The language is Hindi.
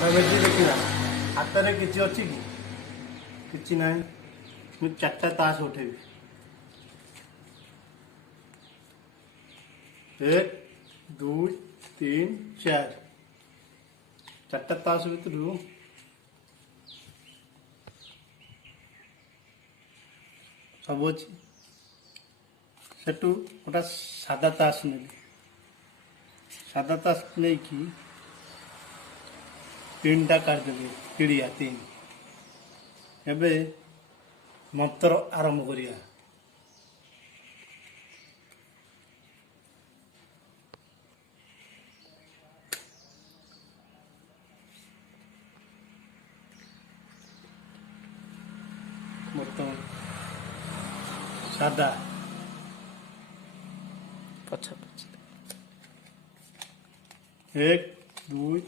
रमेश देखा हाथ में किसी अच्छी कि ना मुझे चार्टा ताश उठेबी 1 2 3 4 चार्टा ताश भितर सब अच्छी सेटू गोटा सादा ताश ने सादा ताश नहीं कि 3टा काटिदेली पिड़िया 3 एबे मंत्र आरंभ करिया बर्तमान सादा पछ पछ 1 2